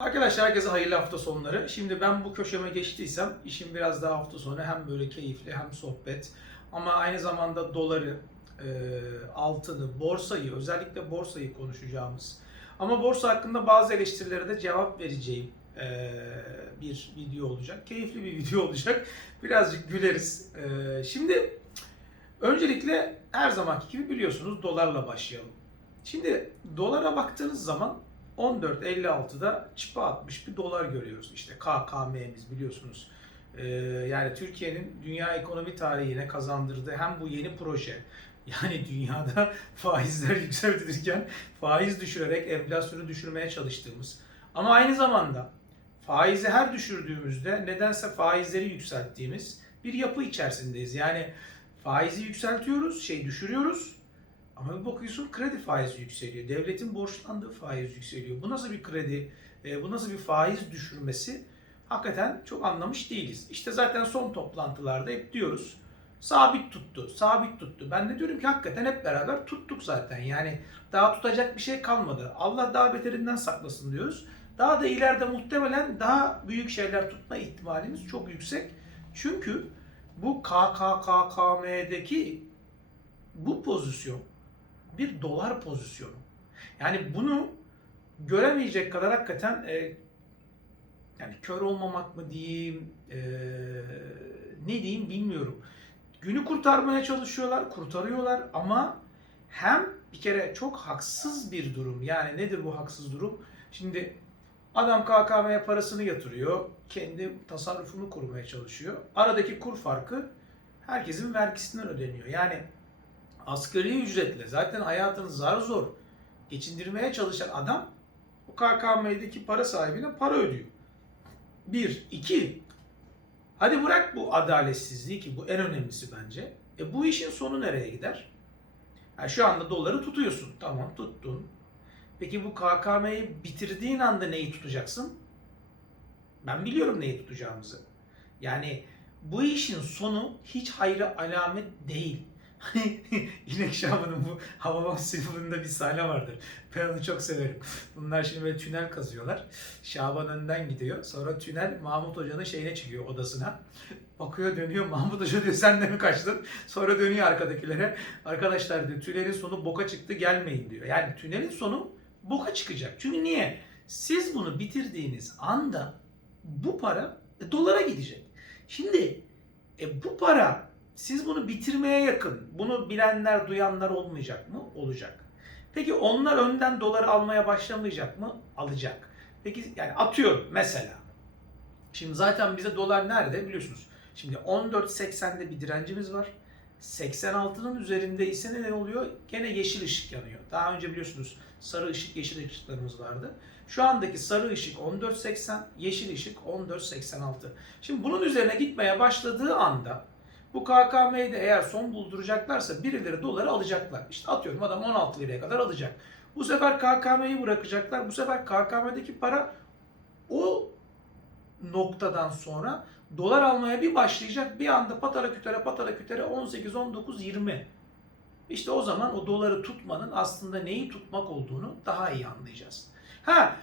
Arkadaşlar herkese hayırlı hafta sonları. Şimdi ben bu köşeme geçtiysem işim biraz daha hafta sonu hem böyle keyifli hem sohbet ama aynı zamanda doları, e, altını, borsayı özellikle borsayı konuşacağımız ama borsa hakkında bazı eleştirilere de cevap vereceğim e, bir video olacak. Keyifli bir video olacak. Birazcık güleriz. E, şimdi öncelikle her zamanki gibi biliyorsunuz dolarla başlayalım. Şimdi dolara baktığınız zaman 14.56'da çıpa atmış bir dolar görüyoruz. İşte KKM'miz biliyorsunuz. Ee, yani Türkiye'nin dünya ekonomi tarihine kazandırdığı hem bu yeni proje yani dünyada faizler yükseltilirken faiz düşürerek enflasyonu düşürmeye çalıştığımız ama aynı zamanda faizi her düşürdüğümüzde nedense faizleri yükselttiğimiz bir yapı içerisindeyiz. Yani faizi yükseltiyoruz, şey düşürüyoruz ama bir bakıyorsun kredi faizi yükseliyor. Devletin borçlandığı faiz yükseliyor. Bu nasıl bir kredi, e, bu nasıl bir faiz düşürmesi hakikaten çok anlamış değiliz. İşte zaten son toplantılarda hep diyoruz sabit tuttu, sabit tuttu. Ben de diyorum ki hakikaten hep beraber tuttuk zaten. Yani daha tutacak bir şey kalmadı. Allah daha beterinden saklasın diyoruz. Daha da ileride muhtemelen daha büyük şeyler tutma ihtimalimiz çok yüksek. Çünkü bu KKKKM'deki bu pozisyon bir dolar pozisyonu. Yani bunu göremeyecek kadar hakikaten e, yani kör olmamak mı diyeyim, e, ne diyeyim bilmiyorum. Günü kurtarmaya çalışıyorlar, kurtarıyorlar ama hem bir kere çok haksız bir durum. Yani nedir bu haksız durum? Şimdi adam KKM'ye parasını yatırıyor, kendi tasarrufunu kurmaya çalışıyor. Aradaki kur farkı herkesin vergisinden ödeniyor. Yani asgari ücretle zaten hayatını zar zor geçindirmeye çalışan adam o KKM'deki para sahibine para ödüyor. Bir. iki. Hadi bırak bu adaletsizliği ki bu en önemlisi bence. E bu işin sonu nereye gider? Yani şu anda doları tutuyorsun. Tamam tuttun. Peki bu KKM'yi bitirdiğin anda neyi tutacaksın? Ben biliyorum neyi tutacağımızı. Yani bu işin sonu hiç hayra alamet değil. İnek Şaban'ın bu Hababam sınıfında bir sahne vardır. Ben onu çok severim. Bunlar şimdi böyle tünel kazıyorlar. Şaban önden gidiyor. Sonra tünel Mahmut Hoca'nın şeyine çıkıyor odasına. Bakıyor dönüyor. Mahmut Hoca diyor sen de mi kaçtın? Sonra dönüyor arkadakilere. Arkadaşlar diyor tünelin sonu boka çıktı gelmeyin diyor. Yani tünelin sonu boka çıkacak. Çünkü niye? Siz bunu bitirdiğiniz anda bu para e, dolara gidecek. Şimdi e, bu para siz bunu bitirmeye yakın. Bunu bilenler, duyanlar olmayacak mı? Olacak. Peki onlar önden doları almaya başlamayacak mı? Alacak. Peki yani atıyorum mesela. Şimdi zaten bize dolar nerede biliyorsunuz. Şimdi 14.80'de bir direncimiz var. 86'nın üzerinde ise ne oluyor? Gene yeşil ışık yanıyor. Daha önce biliyorsunuz sarı ışık, yeşil ışıklarımız vardı. Şu andaki sarı ışık 14.80, yeşil ışık 14.86. Şimdi bunun üzerine gitmeye başladığı anda bu KKM'yi de eğer son bulduracaklarsa birileri doları alacaklar. İşte atıyorum adam 16 liraya kadar alacak. Bu sefer KKM'yi bırakacaklar. Bu sefer KKM'deki para o noktadan sonra dolar almaya bir başlayacak. Bir anda patara kütere patara kütere 18, 19, 20. İşte o zaman o doları tutmanın aslında neyi tutmak olduğunu daha iyi anlayacağız. Ha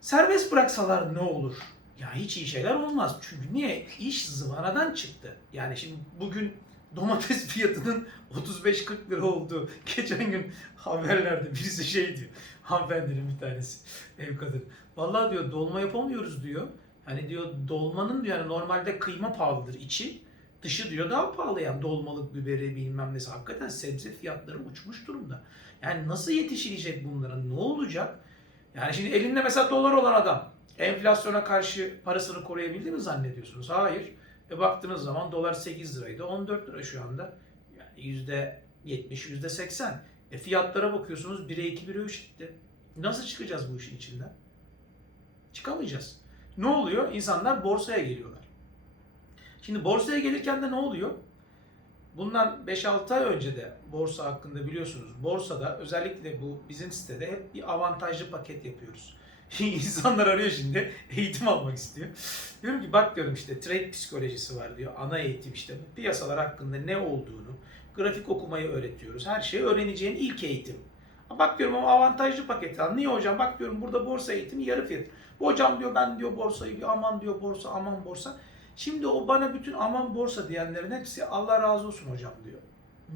serbest bıraksalar ne olur? Ya hiç iyi şeyler olmaz. Çünkü niye? İş zıvanadan çıktı. Yani şimdi bugün domates fiyatının 35-40 lira olduğu geçen gün haberlerde birisi şey diyor. Hanımefendinin bir tanesi ev kadını. Vallahi diyor dolma yapamıyoruz diyor. Hani diyor dolmanın diyor yani normalde kıyma pahalıdır içi. Dışı diyor daha pahalı yani dolmalık biberi bilmem nesi. Hakikaten sebze fiyatları uçmuş durumda. Yani nasıl yetişilecek bunlara? Ne olacak? Yani şimdi elinde mesela dolar olan adam enflasyona karşı parasını koruyabildi mi zannediyorsunuz? Hayır. E baktığınız zaman dolar 8 liraydı. 14 lira şu anda. Yani yüzde 70, yüzde 80. E fiyatlara bakıyorsunuz 1'e 2, 1'e 3 gitti. Nasıl çıkacağız bu işin içinden? Çıkamayacağız. Ne oluyor? İnsanlar borsaya geliyorlar. Şimdi borsaya gelirken de ne oluyor? Bundan 5-6 ay önce de borsa hakkında biliyorsunuz. Borsada özellikle bu bizim sitede hep bir avantajlı paket yapıyoruz. İnsanlar arıyor şimdi eğitim almak istiyor. Diyorum ki bak diyorum işte trade psikolojisi var diyor. Ana eğitim işte piyasalar hakkında ne olduğunu, grafik okumayı öğretiyoruz. Her şeyi öğreneceğin ilk eğitim. Bak diyorum ama avantajlı paket al. Niye hocam? Bak diyorum burada borsa eğitimi yarı fiyat. Hocam diyor ben diyor borsayı diyor aman diyor borsa aman borsa. Şimdi o bana bütün aman borsa diyenlerin hepsi Allah razı olsun hocam diyor.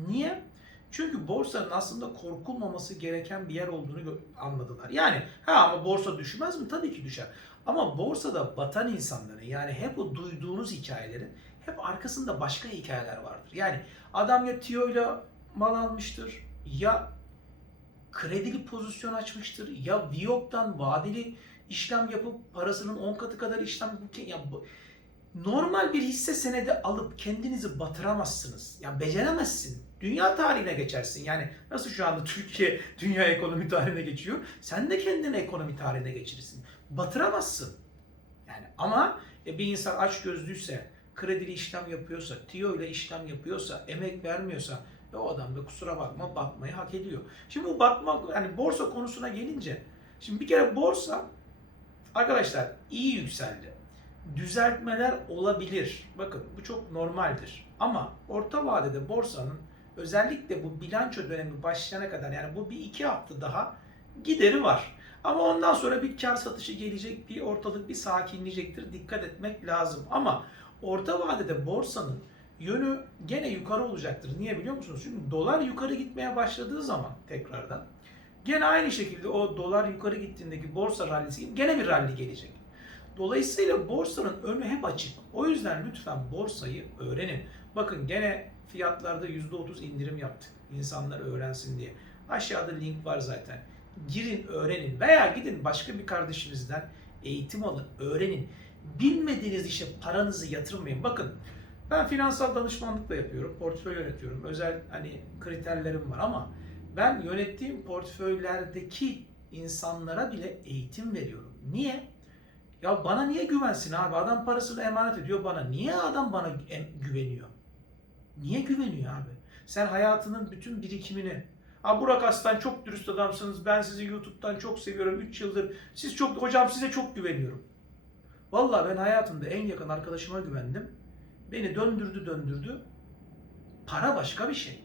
Niye? Çünkü borsanın aslında korkulmaması gereken bir yer olduğunu anladılar. Yani ha ama borsa düşmez mi? Tabii ki düşer. Ama borsada batan insanların yani hep o duyduğunuz hikayelerin hep arkasında başka hikayeler vardır. Yani adam ya tiyoyla mal almıştır ya kredili pozisyon açmıştır ya Viyop'tan vadeli işlem yapıp parasının 10 katı kadar işlem yapıp ya bu- normal bir hisse senedi alıp kendinizi batıramazsınız. Ya beceremezsin. Dünya tarihine geçersin. Yani nasıl şu anda Türkiye dünya ekonomi tarihine geçiyor. Sen de kendini ekonomi tarihine geçirirsin. Batıramazsın. Yani ama e, bir insan aç gözlüyse, kredili işlem yapıyorsa, tiyo ile işlem yapıyorsa, emek vermiyorsa ve o adam da kusura bakma batmayı hak ediyor. Şimdi bu batma yani borsa konusuna gelince şimdi bir kere borsa arkadaşlar iyi yükseldi. Düzeltmeler olabilir. Bakın bu çok normaldir. Ama orta vadede borsanın özellikle bu bilanço dönemi başlayana kadar yani bu bir iki hafta daha gideri var. Ama ondan sonra bir kar satışı gelecek, bir ortalık bir sakinleyecektir. Dikkat etmek lazım. Ama orta vadede borsanın yönü gene yukarı olacaktır. Niye biliyor musunuz? Çünkü dolar yukarı gitmeye başladığı zaman tekrardan gene aynı şekilde o dolar yukarı gittiğindeki borsa rallisi gene bir rally gelecek. Dolayısıyla borsanın önü hep açık. O yüzden lütfen borsayı öğrenin. Bakın gene fiyatlarda %30 indirim yaptık. İnsanlar öğrensin diye. Aşağıda link var zaten. Girin öğrenin veya gidin başka bir kardeşimizden eğitim alın, öğrenin. Bilmediğiniz işe paranızı yatırmayın. Bakın ben finansal danışmanlık da yapıyorum, portföy yönetiyorum. Özel hani kriterlerim var ama ben yönettiğim portföylerdeki insanlara bile eğitim veriyorum. Niye? Ya bana niye güvensin abi? Adam parasını emanet ediyor bana. Niye adam bana güveniyor? Niye güveniyor abi? Sen hayatının bütün birikimini Abi Burak Aslan çok dürüst adamsınız. Ben sizi YouTube'dan çok seviyorum. 3 yıldır. Siz çok hocam size çok güveniyorum. Vallahi ben hayatımda en yakın arkadaşıma güvendim. Beni döndürdü döndürdü. Para başka bir şey.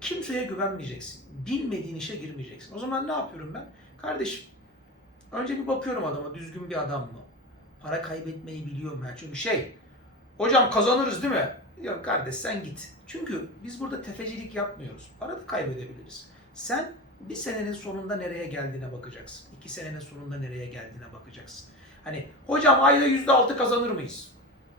Kimseye güvenmeyeceksin. Bilmediğin işe girmeyeceksin. O zaman ne yapıyorum ben? Kardeşim önce bir bakıyorum adama düzgün bir adam mı? Para kaybetmeyi biliyorum ben. Çünkü şey hocam kazanırız değil mi? Yok kardeş sen git. Çünkü biz burada tefecilik yapmıyoruz. Para da kaybedebiliriz. Sen bir senenin sonunda nereye geldiğine bakacaksın. İki senenin sonunda nereye geldiğine bakacaksın. Hani hocam ayda yüzde altı kazanır mıyız?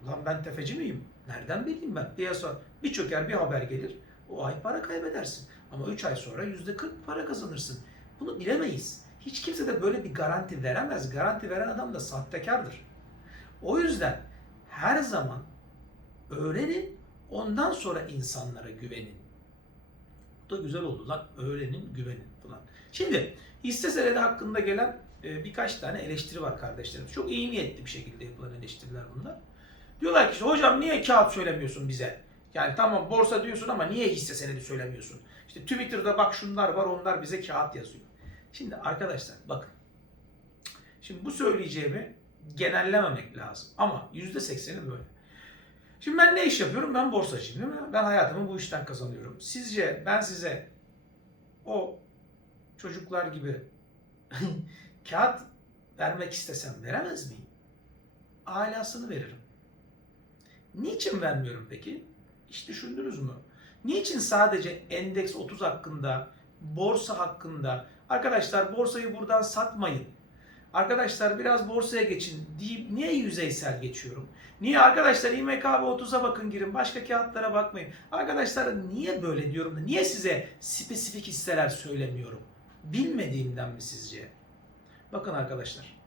Lan ben tefeci miyim? Nereden bileyim ben? Piyasa bir çöker bir haber gelir. O ay para kaybedersin. Ama 3 ay sonra yüzde 40 para kazanırsın. Bunu bilemeyiz. Hiç kimse de böyle bir garanti veremez. Garanti veren adam da sahtekardır. O yüzden her zaman öğrenin ondan sonra insanlara güvenin. Bu da güzel oldu lan. Öğrenin, güvenin falan. Şimdi hisse senedi hakkında gelen e, birkaç tane eleştiri var kardeşlerim. Çok iyi niyetli bir şekilde yapılan eleştiriler bunlar. Diyorlar ki işte hocam niye kağıt söylemiyorsun bize? Yani tamam borsa diyorsun ama niye hisse senedi söylemiyorsun? İşte Twitter'da bak şunlar var onlar bize kağıt yazıyor. Şimdi arkadaşlar bakın. Şimdi bu söyleyeceğimi genellememek lazım. Ama %80'i böyle. Şimdi ben ne iş yapıyorum? Ben borsacıyım değil mi? Ben hayatımı bu işten kazanıyorum. Sizce ben size o çocuklar gibi kağıt vermek istesem veremez miyim? Alasını veririm. Niçin vermiyorum peki? Hiç düşündünüz mü? Niçin sadece endeks 30 hakkında, borsa hakkında, arkadaşlar borsayı buradan satmayın. Arkadaşlar biraz borsaya geçin deyip niye yüzeysel geçiyorum? Niye arkadaşlar İMKB 30'a bakın girin başka kağıtlara bakmayın. Arkadaşlar niye böyle diyorum da niye size spesifik hisseler söylemiyorum? Bilmediğimden mi sizce? Bakın arkadaşlar.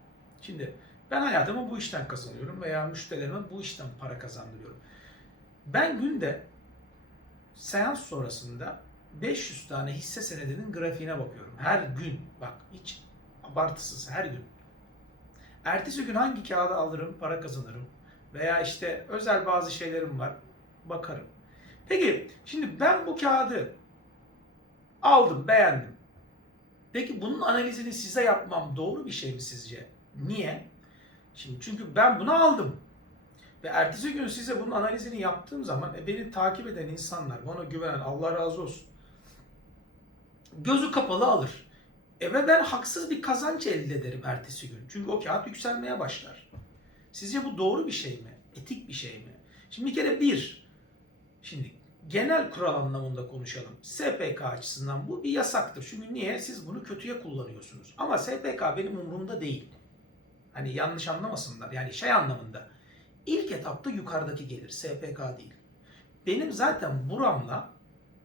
Şimdi ben hayatımı bu işten kazanıyorum veya müşterilerime bu işten para kazandırıyorum. Ben günde seans sonrasında 500 tane hisse senedinin grafiğine bakıyorum. Her gün bak hiç abartısız her gün. Ertesi gün hangi kağıdı alırım, para kazanırım veya işte özel bazı şeylerim var, bakarım. Peki şimdi ben bu kağıdı aldım, beğendim. Peki bunun analizini size yapmam doğru bir şey mi sizce? Niye? Şimdi çünkü ben bunu aldım. Ve ertesi gün size bunun analizini yaptığım zaman e, beni takip eden insanlar, bana güvenen Allah razı olsun. Gözü kapalı alır. E ve ben haksız bir kazanç elde ederim ertesi gün. Çünkü o kağıt yükselmeye başlar. Sizce bu doğru bir şey mi? Etik bir şey mi? Şimdi bir kere bir, şimdi genel kural anlamında konuşalım. SPK açısından bu bir yasaktır. Çünkü niye? Siz bunu kötüye kullanıyorsunuz. Ama SPK benim umurumda değil. Hani yanlış anlamasınlar. Yani şey anlamında. İlk etapta yukarıdaki gelir. SPK değil. Benim zaten buramla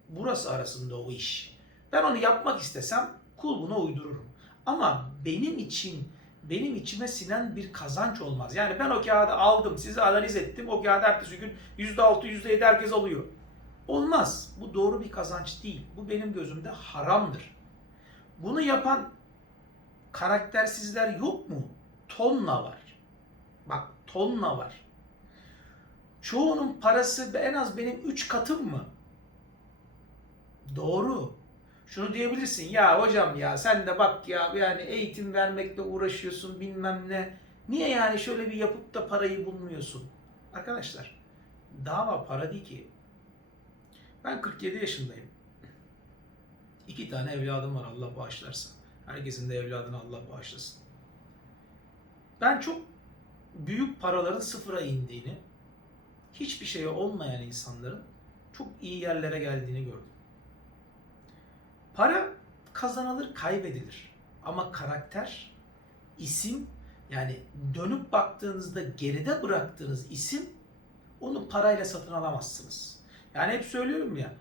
burası arasında o iş. Ben onu yapmak istesem kulbuna uydururum. Ama benim için benim içime sinen bir kazanç olmaz. Yani ben o kağıdı aldım, sizi analiz ettim. O kağıdı ertesi gün %6, %7 herkes alıyor. Olmaz. Bu doğru bir kazanç değil. Bu benim gözümde haramdır. Bunu yapan karaktersizler yok mu? Tonla var. Bak tonla var. Çoğunun parası en az benim 3 katım mı? Doğru. Şunu diyebilirsin ya hocam ya sen de bak ya yani eğitim vermekle uğraşıyorsun bilmem ne. Niye yani şöyle bir yapıp da parayı bulmuyorsun? Arkadaşlar dava para değil ki. Ben 47 yaşındayım. İki tane evladım var Allah bağışlarsa. Herkesin de evladını Allah bağışlasın. Ben çok büyük paraların sıfıra indiğini, hiçbir şeye olmayan insanların çok iyi yerlere geldiğini gördüm. Para kazanılır, kaybedilir. Ama karakter, isim yani dönüp baktığınızda geride bıraktığınız isim onu parayla satın alamazsınız. Yani hep söylüyorum ya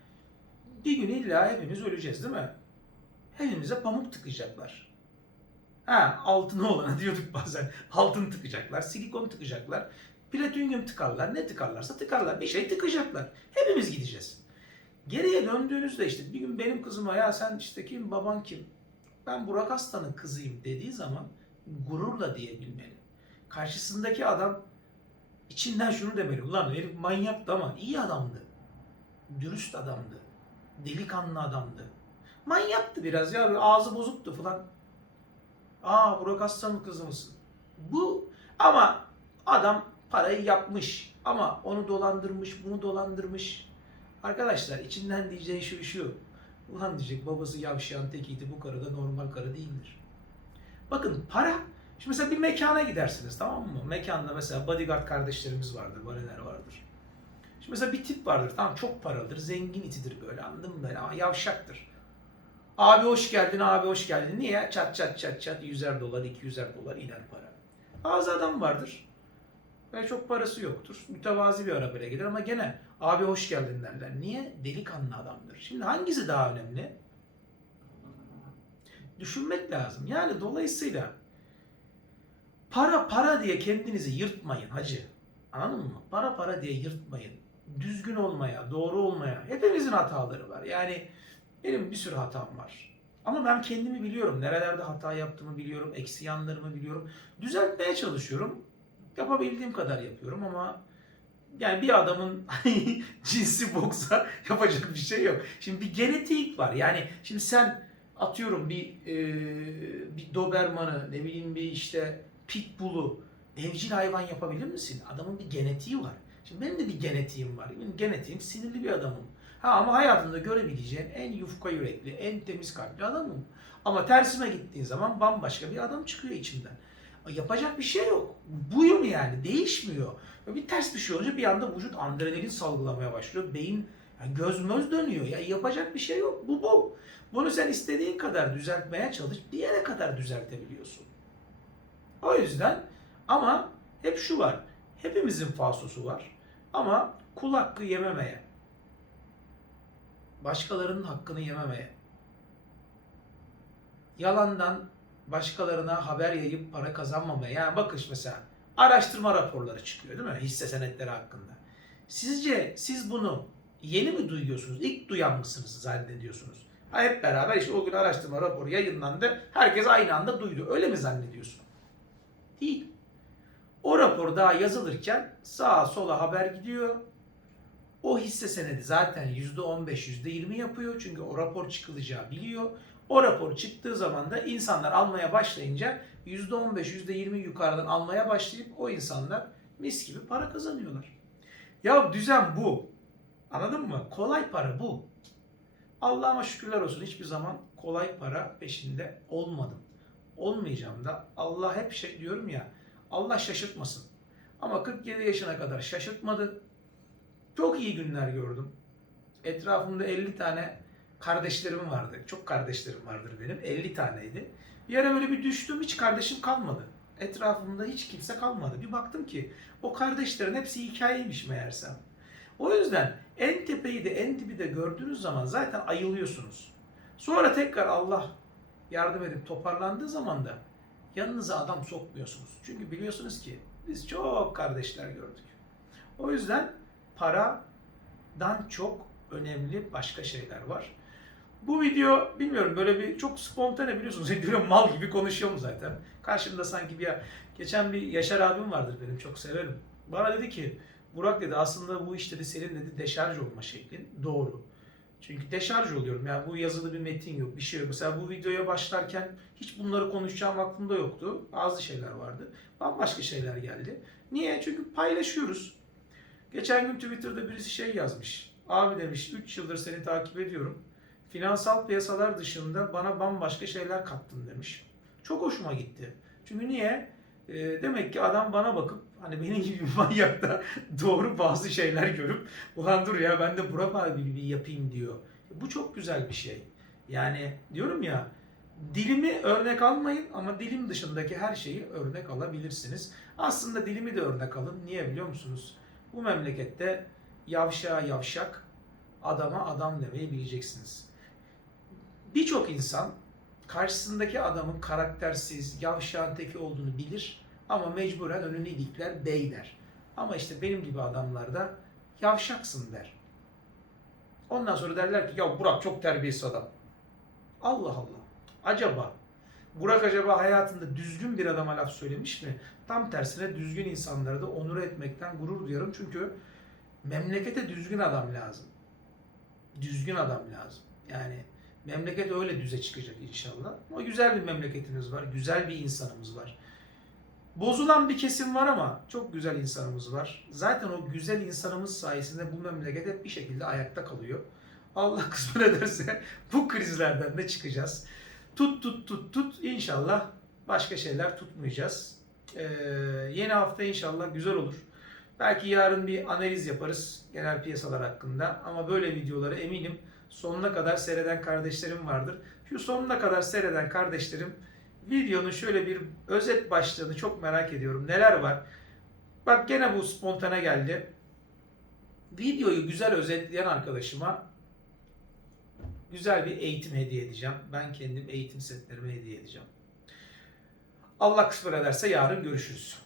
bir gün illa hepimiz öleceğiz değil mi? Hepimize pamuk tıkayacaklar. Ha altını olana diyorduk bazen. Altın tıkacaklar, silikon tıkacaklar, platinyum tıkarlar, ne tıkarlarsa tıkarlar. Bir şey tıkacaklar. Hepimiz gideceğiz. Geriye döndüğünüzde işte bir gün benim kızıma ya sen işte kim baban kim? Ben Burak Aslan'ın kızıyım dediği zaman gururla diyebilmeli. Karşısındaki adam içinden şunu demeli. Ulan herif manyaktı ama iyi adamdı. Dürüst adamdı. Delikanlı adamdı. Manyaktı biraz ya ağzı bozuktu falan. Aa Burak Aslan'ın kızı mısın? Bu ama adam parayı yapmış ama onu dolandırmış, bunu dolandırmış. Arkadaşlar içinden diyeceği şu şu. Ulan diyecek babası yavşayan tekiydi bu karı da normal karı değildir. Bakın para Şimdi mesela bir mekana gidersiniz tamam mı? Mekanda mesela bodyguard kardeşlerimiz vardır, bariler vardır. Şimdi mesela bir tip vardır tamam çok paralıdır, zengin itidir böyle anladın mı? Böyle yavşaktır. Abi hoş geldin, abi hoş geldin. Niye? Çat çat çat çat 100'er dolar, 200'er dolar iner para. Bazı adam vardır. Ve çok parası yoktur. Mütevazi bir arabayla gider ama gene abi hoş geldin derler. Niye? Delikanlı adamdır. Şimdi hangisi daha önemli? Düşünmek lazım. Yani dolayısıyla para para diye kendinizi yırtmayın hacı. Anladın mı? Para para diye yırtmayın. Düzgün olmaya, doğru olmaya. Hepimizin hataları var. Yani benim bir sürü hatam var. Ama ben kendimi biliyorum. Nerelerde hata yaptığımı biliyorum. Eksi yanlarımı biliyorum. Düzeltmeye çalışıyorum. Yapabildiğim kadar yapıyorum ama yani bir adamın cinsi boksa yapacak bir şey yok. Şimdi bir genetik var. Yani şimdi sen atıyorum bir e, bir Doberman'ı ne bileyim bir işte Pitbull'u evcil hayvan yapabilir misin? Adamın bir genetiği var. Şimdi benim de bir genetiğim var. Benim genetiğim sinirli bir adamım. Ha ama hayatında görebileceğin en yufka yürekli, en temiz kalpli adamım. Ama tersime gittiğin zaman bambaşka bir adam çıkıyor içimden. Yapacak bir şey yok. Buyum yani. Değişmiyor. Bir ters bir şey olunca bir anda vücut adrenalin salgılamaya başlıyor. Beyin yani göz möz dönüyor. Ya yapacak bir şey yok. Bu bu. Bunu sen istediğin kadar düzeltmeye çalış. Bir yere kadar düzeltebiliyorsun. O yüzden ama hep şu var. Hepimizin falsosu var. Ama kul hakkı yememeye. Başkalarının hakkını yememeye. Yalandan başkalarına haber yayıp para kazanmamaya. Yani bakın mesela araştırma raporları çıkıyor değil mi? Hisse senetleri hakkında. Sizce siz bunu yeni mi duyuyorsunuz? İlk duyan mısınız zannediyorsunuz? Ha, hep beraber işte o gün araştırma raporu yayınlandı. Herkes aynı anda duydu. Öyle mi zannediyorsun? Değil. O rapor daha yazılırken sağa sola haber gidiyor. O hisse senedi zaten %15, %20 yapıyor. Çünkü o rapor çıkılacağı biliyor. O rapor çıktığı zaman da insanlar almaya başlayınca %15, %20 yukarıdan almaya başlayıp o insanlar mis gibi para kazanıyorlar. Ya düzen bu. Anladın mı? Kolay para bu. Allah'ıma şükürler olsun hiçbir zaman kolay para peşinde olmadım. Olmayacağım da Allah hep şey diyorum ya Allah şaşırtmasın. Ama 47 yaşına kadar şaşırtmadı. Çok iyi günler gördüm. Etrafımda 50 tane kardeşlerim vardı. Çok kardeşlerim vardır benim. 50 taneydi. Bir ara böyle bir düştüm hiç kardeşim kalmadı. Etrafımda hiç kimse kalmadı. Bir baktım ki o kardeşlerin hepsi hikayeymiş meğersem. O yüzden en tepeyi de en dibi de gördüğünüz zaman zaten ayılıyorsunuz. Sonra tekrar Allah yardım edip toparlandığı zaman da yanınıza adam sokmuyorsunuz. Çünkü biliyorsunuz ki biz çok kardeşler gördük. O yüzden paradan çok önemli başka şeyler var. Bu video bilmiyorum böyle bir çok spontane biliyorsunuz. Görüyorum mal gibi konuşuyorum zaten. Karşımda sanki bir geçen bir Yaşar abim vardır benim çok severim. Bana dedi ki Burak dedi aslında bu iş dedi senin dedi deşarj olma şeklin doğru. Çünkü deşarj oluyorum. Yani bu yazılı bir metin yok, bir şey yok. Mesela bu videoya başlarken hiç bunları konuşacağım aklımda yoktu. Bazı şeyler vardı. Bambaşka şeyler geldi. Niye? Çünkü paylaşıyoruz. Geçen gün Twitter'da birisi şey yazmış. Abi demiş 3 yıldır seni takip ediyorum. Finansal piyasalar dışında bana bambaşka şeyler kattın demiş. Çok hoşuma gitti. Çünkü niye? E, demek ki adam bana bakıp hani benim gibi bir manyakta doğru bazı şeyler görüp ulan dur ya ben de Burak abi gibi yapayım diyor. Bu çok güzel bir şey. Yani diyorum ya dilimi örnek almayın ama dilim dışındaki her şeyi örnek alabilirsiniz. Aslında dilimi de örnek alın. Niye biliyor musunuz? Bu memlekette yavşağa yavşak, adama adam demeyi bileceksiniz. Birçok insan karşısındaki adamın karaktersiz, yavşağın teki olduğunu bilir ama mecburen önünü ilikler bey. Ama işte benim gibi adamlar da yavşaksın der. Ondan sonra derler ki ya Burak çok terbiyesiz adam. Allah Allah. Acaba Burak acaba hayatında düzgün bir adama laf söylemiş mi? Tam tersine düzgün insanları da onur etmekten gurur duyarım. Çünkü memlekete düzgün adam lazım. Düzgün adam lazım. Yani memleket öyle düze çıkacak inşallah. Ama güzel bir memleketimiz var. Güzel bir insanımız var. Bozulan bir kesim var ama çok güzel insanımız var. Zaten o güzel insanımız sayesinde bu memleket hep bir şekilde ayakta kalıyor. Allah kısmet ederse bu krizlerden de çıkacağız. Tut tut tut tut inşallah başka şeyler tutmayacağız. Ee, yeni hafta inşallah güzel olur. Belki yarın bir analiz yaparız genel piyasalar hakkında ama böyle videoları eminim sonuna kadar seyreden kardeşlerim vardır. Şu sonuna kadar seyreden kardeşlerim videonun şöyle bir özet başlığını çok merak ediyorum. Neler var? Bak gene bu spontane geldi. Videoyu güzel özetleyen arkadaşıma güzel bir eğitim hediye edeceğim. Ben kendim eğitim setlerimi hediye edeceğim. Allah kısmet ederse yarın görüşürüz.